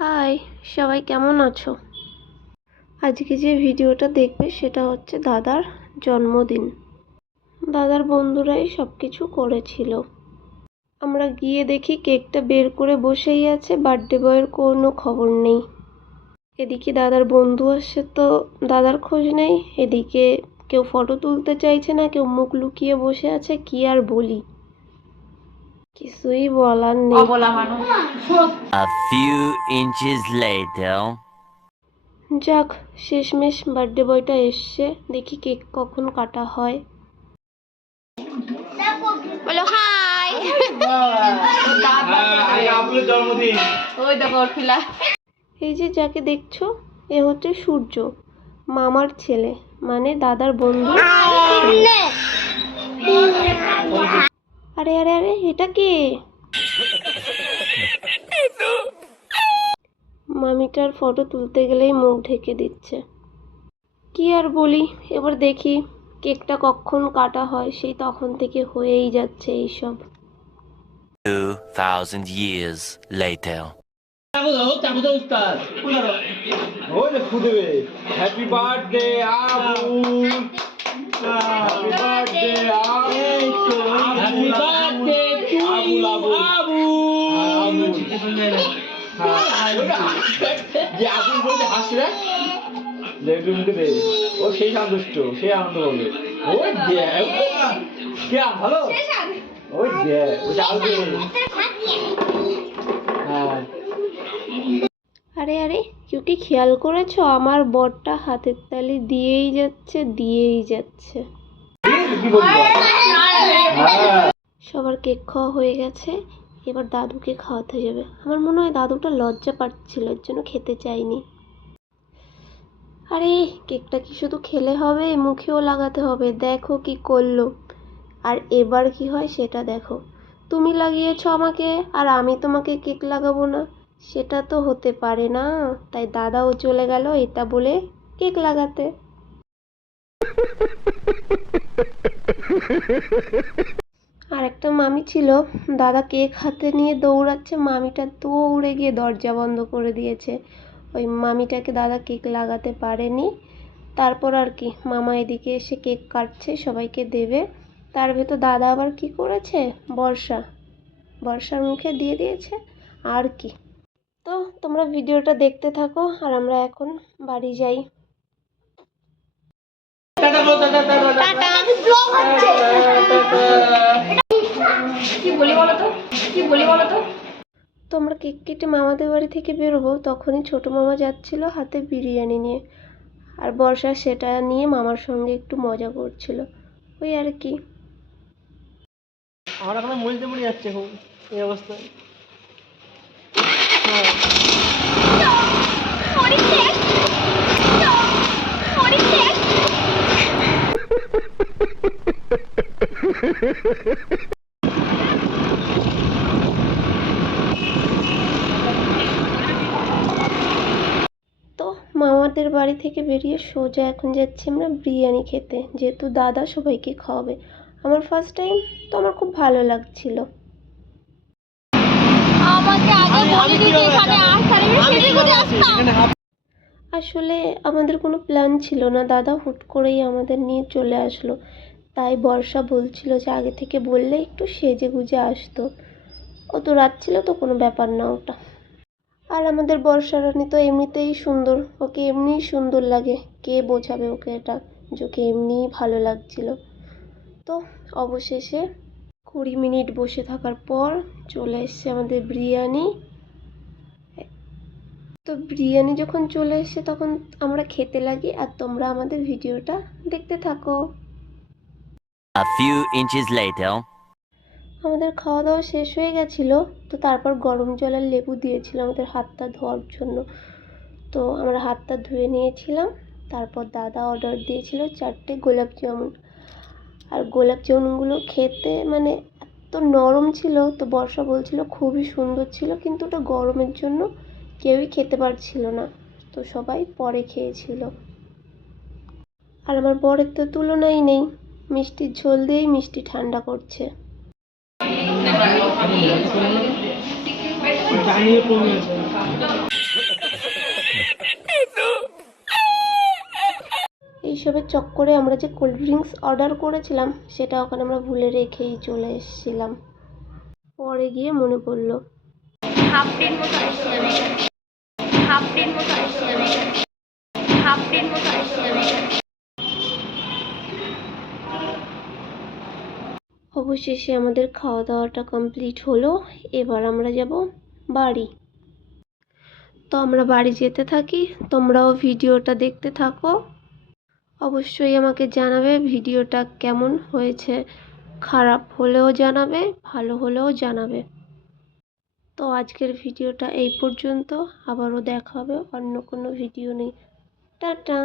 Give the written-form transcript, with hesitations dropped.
High, সবাই কেমন আছো? আজকে যে ভিডিওটা দেখবে সেটা হচ্ছে দাদার জন্মদিন। দাদার বন্ধুরাই সব কিছু করেছিল। আমরা গিয়ে দেখি কেকটা বের করে বসেই আছে, বার্থডে বয়ের কোনো খবর নেই। এদিকে দাদার বন্ধু আসছে তো দাদার খোঁজ নেই, এদিকে কেউ ফটো তুলতে চাইছে না, কেউ মুখ লুকিয়ে বসে আছে। কি আর বলি, কিছুই বলার নেই। A few inches later. যাক, শেষমেশ বার্থডে বয়টা এসছে, দেখি কেক কখন কাটা হয়। বলো হাই। এই যে যাকে দেখছো, এ হচ্ছে সূর্য, মামার ছেলে, মানে দাদার বন্ধু। আরে আরে আরে, এটা কে? মামিটার ফটো তুলতে গেলেই মুখ ঢেকে দিচ্ছে। কি আর বলি, এবার দেখি কেকটা কখন কাটা হয়, সেই তখন থেকে হয়েই যাচ্ছে এইসব। 2000 years later. Happy birthday Abu, happy birthday happy birthday to Abu Abu যে আবু বলে হাসরে লেডুমকে দে, ও সেই সন্তুষ্ট, সেই আনন্দ বলবে। ওই দে কে ভালো, ওই দে ও যাবে। হ্যাঁ, আরে আরে, কেউ কি খেয়াল করেছো, আমার বরটা হাতের তালি দিয়েই যাচ্ছে। কি বলবো? সবার কেক খাওয়া হয়ে গেছে, এবার দাদুকে খাওয়াতে যাবে। আমার মনে হয় দাদুটা লজ্জা পাচ্ছিল, এর জন্য খেতে চাইনি। আরে কেকটা কি শুধু খেলে হবে, মুখেও লাগাতে হবে। দেখো কি করলো। আর এবার কি হয় সেটা দেখো। তুমি লাগিয়েছো আমাকে আর আমি তোমাকে কেক লাগাবো না, সেটা তো হতে পারে না। তাই দাদাও চলে গেল এটা বলে কেক লাগাতে। আর একটা মামি ছিল, দাদা কেক হাতে নিয়ে দৌড়াচ্ছে, মামিটা দৌড়ে গিয়ে দরজা বন্ধ করে দিয়েছে। ওই মামিটাকে দাদা কেক লাগাতে পারেনি। তারপর আর কি, মামা এদিকে এসে কেক কাটছে, সবাইকে দেবে। তার ভেতর দাদা আবার কি করেছে, বর্ষার মুখে দিয়ে দিয়েছে আর কি। তো তোমরা ভিডিওটা দেখতে থাকো আর আমরা এখন বাড়ি যাই। তো আমরা কেক কেটে মামাদের বাড়ি থেকে বেরোবো, তখনই ছোট মামা যাচ্ছিল হাতে বিরিয়ানি নিয়ে, আর বর্ষা সেটা নিয়ে মামার সঙ্গে একটু মজা করছিল, ওই আর কি। আমার এখন মরে যাচ্ছে খুব এই অবস্থায়। তো মামাদের বাড়ি থেকে বেরিয়ে সোজা এখন যাচ্ছি আমরা বিরিয়ানি খেতে, যেহেতু দাদা সবাইকে খাওয়াবে। আমার ফার্স্ট টাইম, তো আমার খুব ভালো লাগছিল। আসলে আমাদের কোনো প্ল্যান ছিল না, দাদা হুট করেই আমাদের নিয়ে চলে আসলো। তাই বর্ষা বলছিল যে আগে থেকে বললে একটু সেজে গুজে আসতো। ও তো রাত ছিল তো কোনো ব্যাপার না ওটা। আর আমাদের বর্ষা রানী তো এমনিতেই সুন্দর, ওকে এমনিই সুন্দর লাগে, কে বোঝাবে ওকে এটা, যে ওকে এমনিই ভালো লাগছিল। তো অবশেষে 20 মিনিট বসে থাকার পর চলে এসছে আমাদের বিরিয়ানি। তো বিরিয়ানি যখন চলে এসছে তখন আমরা খেতে লাগি, আর তোমরা আমাদের ভিডিওটা দেখতে থাকো। A few inches later. আমাদের খাওয়া দাওয়া শেষ হয়ে গেছিলো, তো তারপর গরম জল আর লেবু দিয়েছিল আমাদের হাতটা ধোয়ার জন্য। তো আমরা হাতটা ধুয়ে নিয়েছিলাম। তারপর দাদা অর্ডার দিয়েছিল 4টে গোলাপ জামুন। আর গোলাপ জামুনগুলো খেতে মানে এত নরম ছিল, তো বর্ষা বলছিল খুবই সুন্দর ছিল, কিন্তু ওটা গরমের জন্য কেউই খেতে পারছিল না, তো সবাই পরে খেয়েছিল। আর আমার বরের তো তুলনাই নেই, মিষ্টির ঝোল দিয়েই মিষ্টি ঠান্ডা করছে। এইসবের চক্করে আমরা যে কোল্ড ড্রিঙ্কস অর্ডার করেছিলাম সেটা ওখানে আমরা ভুলে রেখেই চলে এসেছিলাম। পরে গিয়ে মনে পড়লো। হাফ ডের মতো আসছি আমি এখানে, হাফ ডের মতো আসছি আমি এখানে, হাফ ডের মতো আসছি আমি এখানে। অবশেষে আমাদের খাওয়া দাওয়াটা কমপ্লিট হলো। এবার আমরা যাব বাড়ি। তো আমরা বাড়ি যেতে থাকি, তোমরাও ভিডিওটা দেখতে থাকো। অবশ্যই আমাকে জানাবে ভিডিওটা কেমন হয়েছে, খারাপ হলেও জানাবে, ভালো হলেও জানাবে। তো আজকের ভিডিওটা এই পর্যন্ত, আবারও দেখা হবে অন্য কোনো ভিডিও নিয়ে। টাটা।